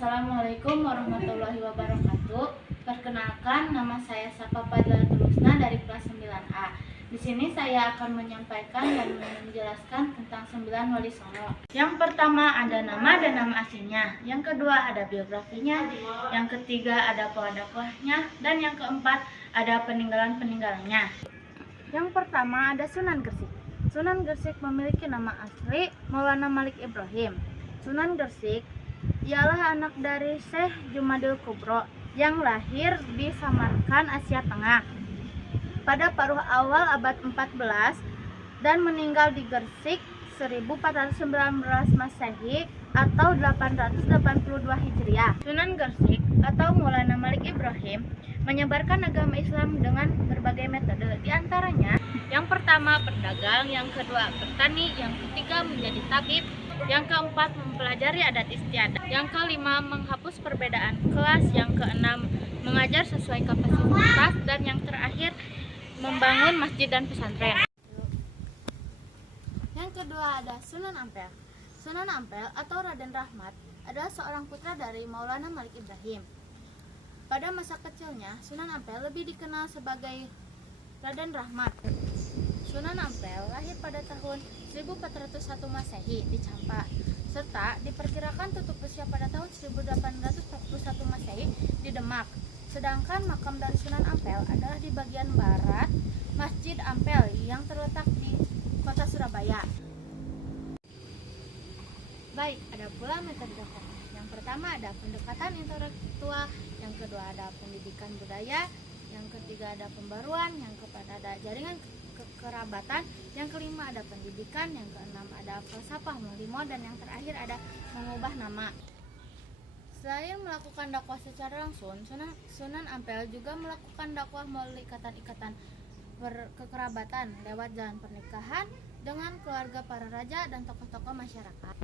Assalamualaikum warahmatullahi wabarakatuh. Perkenalkan, nama saya Safa Fadla Tulusna dari kelas 9A. Di sini saya akan menyampaikan dan menjelaskan tentang 9 Wali Songo. Yang pertama ada nama dan nama aslinya. Yang kedua ada biografinya. Yang ketiga ada dakwah-dakwahnya. Dan yang keempat ada peninggalan-peninggalannya. Yang pertama ada Sunan Gresik. Sunan Gresik memiliki nama asli Maulana Malik Ibrahim. Sunan Gresik ialah anak dari Syekh Jumadil Kubro yang lahir di Samarkand, Asia Tengah pada paruh awal abad 14 dan meninggal di Gresik 1419 Masehi atau 882 Hijriah. Sunan Gresik atau Maulana Malik Ibrahim menyebarkan agama Islam dengan berbagai metode, di antaranya yang pertama berdagang, yang kedua bertani, yang ketiga menjadi tabib, yang keempat mempelajari adat istiadat, yang kelima menghapus perbedaan kelas, yang keenam mengajar sesuai kapasitas, dan yang terakhir membangun masjid dan pesantren. Yang kedua ada Sunan Ampel. Sunan Ampel atau Raden Rahmat adalah seorang putra dari Maulana Malik Ibrahim. Pada masa kecilnya, Sunan Ampel lebih dikenal sebagai Raden Rahmat. Sunan Ampel lahir pada tahun 1401 Masehi di Campa, serta diperkirakan tutup usia pada tahun 1841 Masehi di Demak. Sedangkan makam dari Sunan Ampel adalah di bagian barat Masjid Ampel yang terletak di kota Surabaya. Baik, ada pula metode dakwah. Yang pertama ada pendekatan intelektual, yang kedua ada pendidikan budaya, yang ketiga ada pembaruan, yang keempat ada jaringan kekerabatan, yang kelima ada pendidikan, yang keenam ada falsafah melimo, dan yang terakhir ada mengubah nama. Selain melakukan dakwah secara langsung, Sunan Ampel juga melakukan dakwah melalui ikatan-ikatan kekerabatan lewat jalan pernikahan dengan keluarga para raja dan tokoh-tokoh masyarakat.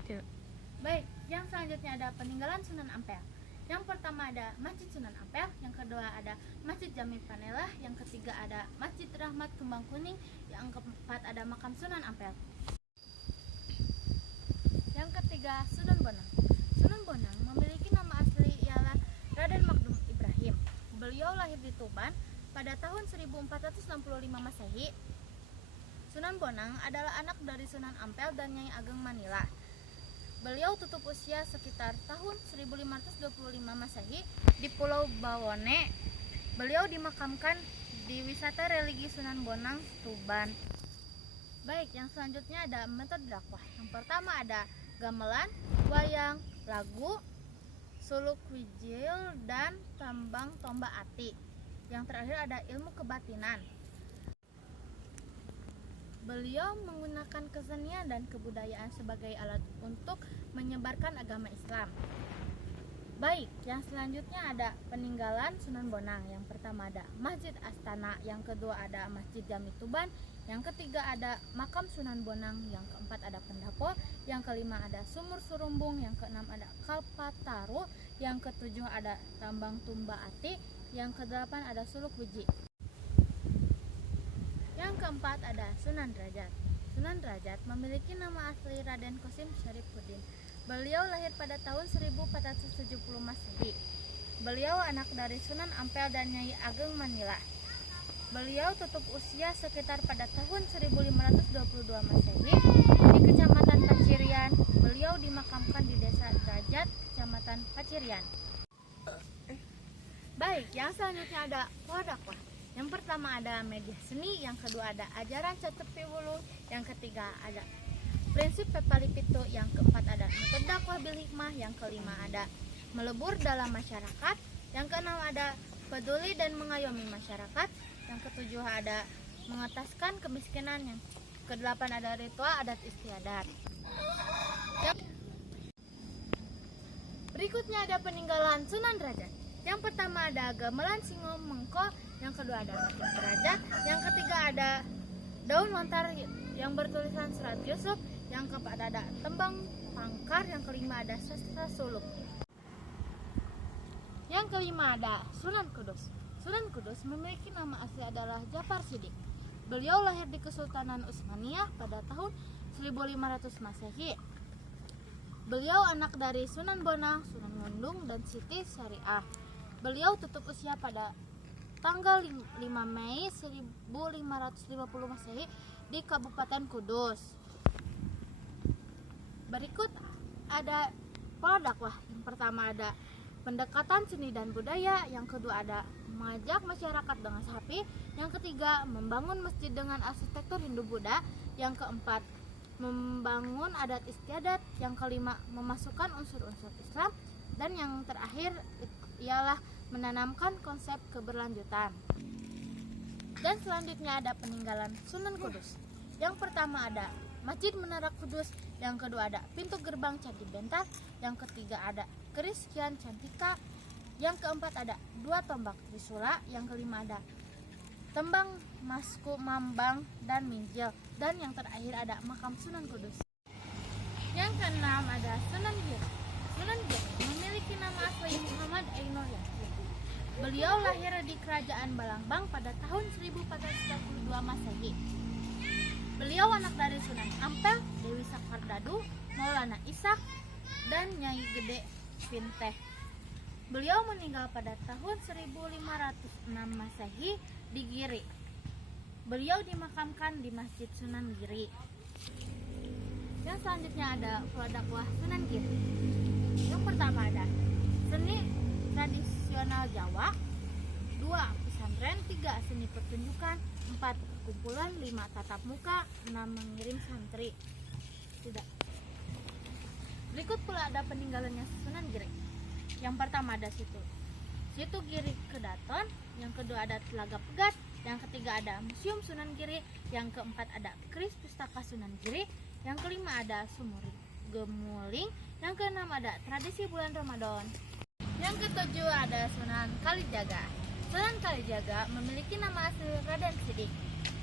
Baik, yang selanjutnya ada peninggalan Sunan Ampel. Yang pertama ada Masjid Sunan Ampel, yang kedua ada Masjid Jami Panelah, yang ketiga ada Masjid Rahmat Kembang Kuning, yang keempat ada makam Sunan Ampel. Yang ketiga Sunan Bonang. Sunan Bonang memiliki nama asli ialah Raden Magdum Ibrahim. Beliau lahir di Tuban pada tahun 1465 Masehi. Sunan Bonang adalah anak dari Sunan Ampel dan Nyai Ageng Manila. Beliau tutup usia sekitar tahun 1525 Masehi di Pulau Bawone. Beliau dimakamkan di wisata religi Sunan Bonang, Tuban. Baik, yang selanjutnya ada metode dakwah. Yang pertama ada gamelan, wayang, lagu, suluk wijil, dan tambang tombak ati. Yang terakhir ada ilmu kebatinan. Beliau menggunakan kesenian dan kebudayaan sebagai alat untuk menyebarkan agama Islam. Baik, yang selanjutnya ada peninggalan Sunan Bonang. Yang pertama ada Masjid Astana, yang kedua ada Masjid Jami Tuban, yang ketiga ada makam Sunan Bonang, yang keempat ada pendopo, yang kelima ada sumur Surumbung, yang keenam ada Kalpataru, yang ketujuh ada tambang tumba ati, yang kedelapan ada suluk wiji. Yang keempat ada Sunan Derajat. Sunan Derajat memiliki nama asli Raden Qasim Syarifuddin. Beliau lahir pada tahun 1470 Masehi. Beliau anak dari Sunan Ampel dan Nyai Ageng Manila. Beliau tutup usia sekitar pada tahun 1522 Masehi di Kecamatan Pacirian. Beliau dimakamkan di Desa Derajat, Kecamatan Pacirian. Baik, yang selanjutnya ada dakwah. Yang pertama ada media seni, yang kedua ada ajaran Catepi Wulu, yang ketiga ada prinsip Pepalipitu, yang keempat ada metode dakwah bil hikmah, yang kelima ada melebur dalam masyarakat, yang keenam ada peduli dan mengayomi masyarakat, yang ketujuh ada mengetaskan kemiskinan, yang kedelapan ada ritual adat istiadat. Berikutnya ada peninggalan Sunan Derajat. Yang pertama ada gamelan Singo Mengko, yang kedua ada Batik Raja, yang ketiga ada daun lontar yang bertulisan Surat Yusuf, yang keempat ada tembang pangkar, yang kelima ada sastra suluk. Yang kelima ada Sunan Kudus. Sunan Kudus memiliki nama asli adalah Jafar Siddiq. Beliau lahir di Kesultanan Utsmaniyah pada tahun 1500 Masehi. Beliau anak dari Sunan Bonang, Sunan Ngundung, dan Siti Syariah. Beliau tutup usia pada tanggal 5 Mei 1550 Masehi di Kabupaten Kudus. Berikut ada pola dakwah. Yang pertama ada pendekatan seni dan budaya, yang kedua ada mengajak masyarakat dengan sapi, yang ketiga membangun masjid dengan arsitektur Hindu-Buddha, yang keempat membangun adat istiadat, yang kelima memasukkan unsur-unsur Islam, dan yang terakhir ialah menanamkan konsep keberlanjutan. Dan selanjutnya ada peninggalan Sunan Kudus. Yang pertama ada Masjid Menara Kudus, yang kedua ada pintu gerbang Candi Bentar, yang ketiga ada keris Kian Cantika, yang keempat ada 2 tombak Trisula, yang kelima ada tembang Masku Mambang dan Minjil, dan yang terakhir ada makam Sunan Kudus. Yang keenam ada Sunan Giri. Sunan Giri memiliki nama asli Muhammad Ainul Yasin. Beliau lahir di Kerajaan Balangbang pada tahun 1432 Masehi. Beliau anak dari Sunan Ampel, Dewi Sakardadu, Maulana Ishak, dan Nyai Gede Pinteh. Beliau meninggal pada tahun 1506 Masehi di Giri. Beliau dimakamkan di Masjid Sunan Giri. Yang selanjutnya ada pola dakwah Sunan Giri. Yang pertama ada seni tradisional Jawa, 2 pesantren, 3 seni pertunjukan, 4 kumpulan, 5 tatap muka, 6 mengirim santri. Tidak. Berikut pula ada peninggalannya Sunan Giri. Yang pertama ada situ Giri Kedaton, yang kedua ada Telaga Pegat, yang ketiga ada Museum Sunan Giri, yang keempat ada keris Pustaka Sunan Giri, yang kelima ada Sumur Gemuling, yang keenam ada tradisi bulan Ramadan. Yang ketujuh ada Sunan Kalijaga. Sunan Kalijaga memiliki nama asli Raden Sidik.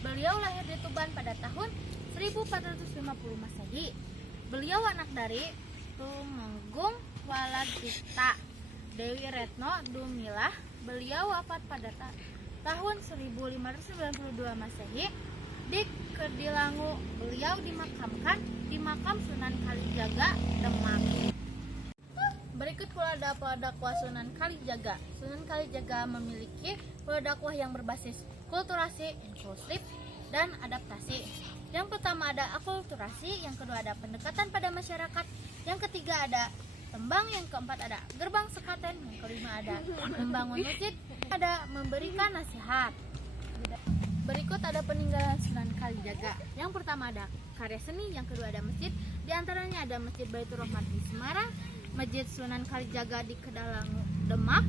Beliau lahir di Tuban pada tahun 1450 Masehi. Beliau anak dari Tumenggung Waladikta, Dewi Retno Dumilah. Beliau wafat pada tahun 1592 Masehi di Kedilangu. Beliau dimakamkan di makam Sunan Kalijaga, Demak. Berikut pula ada pola dakwah Sunan Kalijaga. Sunan Kalijaga memiliki pola dakwah yang berbasis kulturasi, inklusif, dan adaptasi. Yang pertama ada akulturasi, yang kedua ada pendekatan pada masyarakat, yang ketiga ada tembang, yang keempat ada gerbang sekaten, yang kelima ada membangun masjid, ada memberikan nasihat. Berikut ada peninggalan Sunan Kalijaga. Yang pertama ada karya seni, yang kedua ada masjid. Di antaranya ada Masjid Baitur Rahmat di Semarang, Masjid Sunan Kalijaga di Kedalangu, Demak,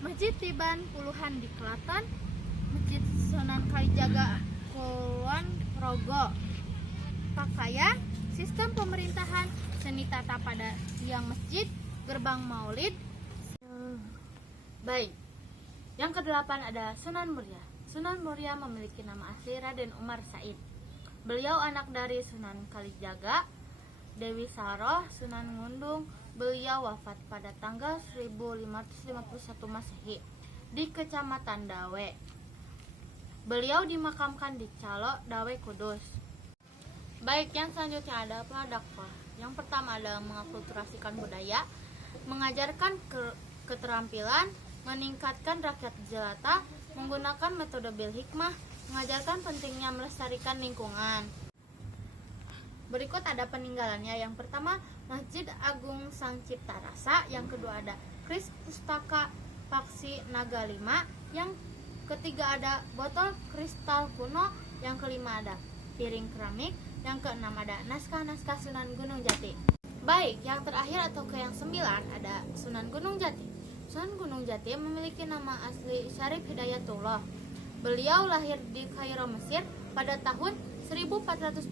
Masjid Tiban Puluhan di Klaten, Masjid Sunan Kalijaga Kulon Progo. Pakaian, sistem pemerintahan, seni tata pada tiang masjid, gerbang maulid. Baik. Yang kedelapan ada Sunan Muria. Sunan Muria memiliki nama asli Raden Umar Said. Beliau anak dari Sunan Kalijaga, Dewi Saroh, Sunan Ngundung. Beliau wafat pada tanggal 1551 Masehi di Kecamatan Dawe. Beliau dimakamkan di Calo, Dawe, Kudus. Baik, yang selanjutnya ada pola dakwah. Yang pertama adalah mengakulturasikan budaya, mengajarkan keterampilan, meningkatkan rakyat jelata, menggunakan metode bil hikmah, mengajarkan pentingnya melestarikan lingkungan. Berikut ada peninggalannya. Yang pertama Masjid Agung Sang Cipta Rasa, yang kedua ada keris Pustaka Paksi Naga 5, yang ketiga ada botol kristal kuno, yang kelima ada piring keramik, yang keenam ada naskah-naskah Sunan Gunung Jati. Baik, yang terakhir atau ke yang 9 ada Sunan Gunung Jati. Sunan Gunung Jati memiliki nama asli Syarif Hidayatullah. Beliau lahir di Kairo, Mesir pada tahun 1448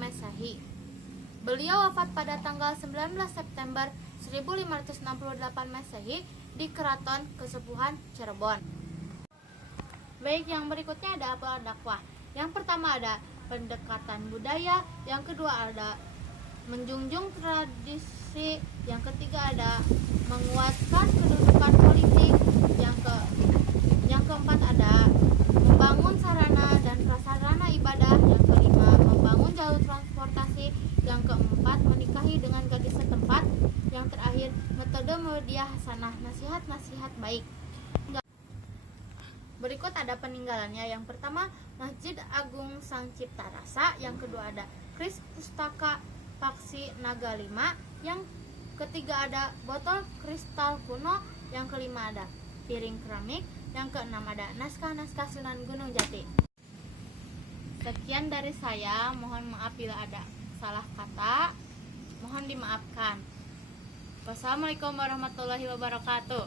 Masehi. Beliau wafat pada tanggal 19 September 1568 Masehi di Keraton Kesepuhan Cirebon. Baik, yang berikutnya ada pola dakwah. Yang pertama ada pendekatan budaya, yang kedua ada menjunjung tradisi, yang ketiga ada menguatkan kedudukan politik, yang keempat ada membangun sarana dan prasarana ibadah, yang kelima membangun jalur transportasi laki-laki. Yang keempat, menikahi dengan gadis setempat. Yang terakhir, metode Muhammadiyah Hasanah, nasihat-nasihat baik. Berikut ada peninggalannya. Yang pertama, Masjid Agung Sang Cipta Rasa. Yang kedua ada Kris Pustaka Paksi Naga 5. Yang ketiga ada botol kristal kuno. Yang kelima ada piring keramik. Yang keenam ada naskah-naskah Sunan Gunung Jati. Sekian dari saya, mohon maaf bila ada salah kata, mohon dimaafkan. Wassalamualaikum warahmatullahi wabarakatuh.